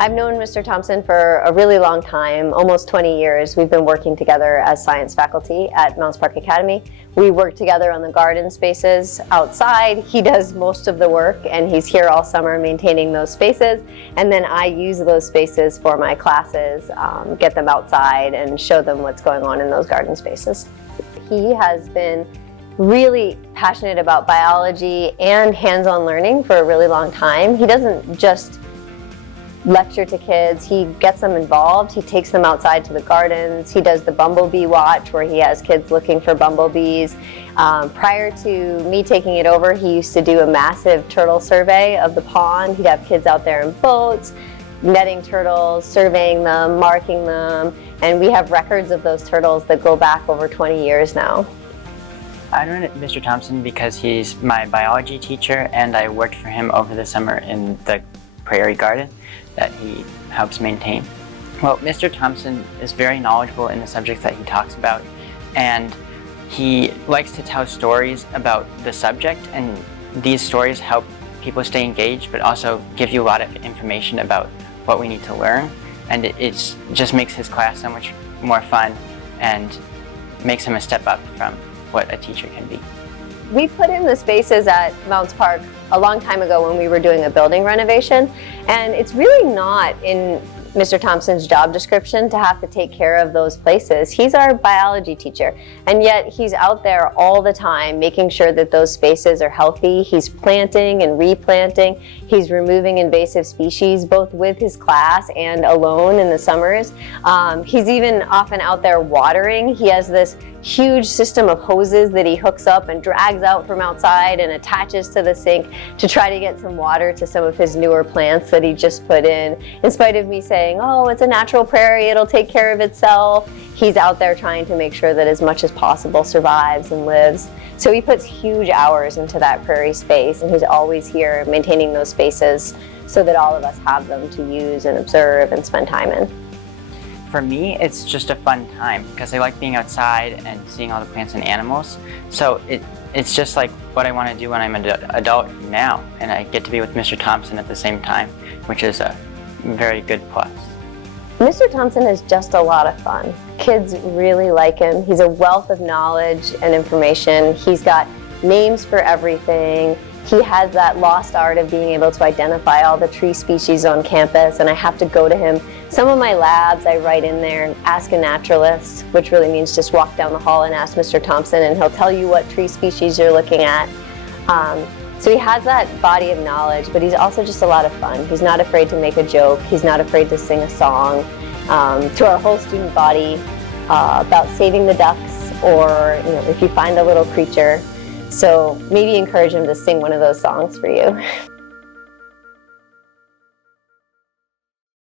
I've known Mr. Thomsen for a really long time, almost 20 years. We've been working together as science faculty at Mounts Park Academy. We work together on the garden spaces outside. He does most of the work and he's here all summer maintaining those spaces. And then I use those spaces for my classes, get them outside and show them what's going on in those garden spaces. He has been really passionate about biology and hands-on learning for a really long time. He doesn't just lecture to kids, he gets them involved, he takes them outside to the gardens, he does the bumblebee watch where he has kids looking for bumblebees. Prior to me taking it over, he used to do a massive turtle survey of the pond. He'd have kids out there in boats, netting turtles, surveying them, marking them, and we have records of those turtles that go back over 20 years now. I know Mr. Thomsen because he's my biology teacher and I worked for him over the summer in the prairie garden that he helps maintain. Well, Mr. Thomsen is very knowledgeable in the subjects that he talks about, and he likes to tell stories about the subject, and these stories help people stay engaged but also give you a lot of information about what we need to learn, and it just makes his class so much more fun and makes him a step up from what a teacher can be. We put in the spaces at Mounts Park a long time ago when we were doing a building renovation, and it's really not in Mr. Thomsen's job description to have to take care of those places. He's our biology teacher, and yet he's out there all the time making sure that those spaces are healthy. He's planting and replanting. He's removing invasive species both with his class and alone in the summers. He's even often out there watering. He has this huge system of hoses that he hooks up and drags out from outside and attaches to the sink to try to get some water to some of his newer plants that he just put in spite of me saying, oh, it's a natural prairie, it'll take care of itself. He's out there trying to make sure that as much as possible survives and lives. So he puts huge hours into that prairie space, and he's always here maintaining those spaces so that all of us have them to use and observe and spend time in. For me, it's just a fun time because I like being outside and seeing all the plants and animals. So it's just like what I want to do when I'm an adult now, and I get to be with Mr. Thomsen at the same time, which is a very good plus. Mr. Thomsen is just a lot of fun. Kids really like him. He's a wealth of knowledge and information. He's got names for everything. He has that lost art of being able to identify all the tree species on campus, and I have to go to him. Some of my labs I write in there and ask a naturalist, which really means just walk down the hall and ask Mr. Thomsen and he'll tell you what tree species you're looking at. So he has that body of knowledge, but he's also just a lot of fun. He's not afraid to make a joke. He's not afraid to sing a song to our whole student body about saving the ducks, or if you find a little creature. So maybe encourage him to sing one of those songs for you.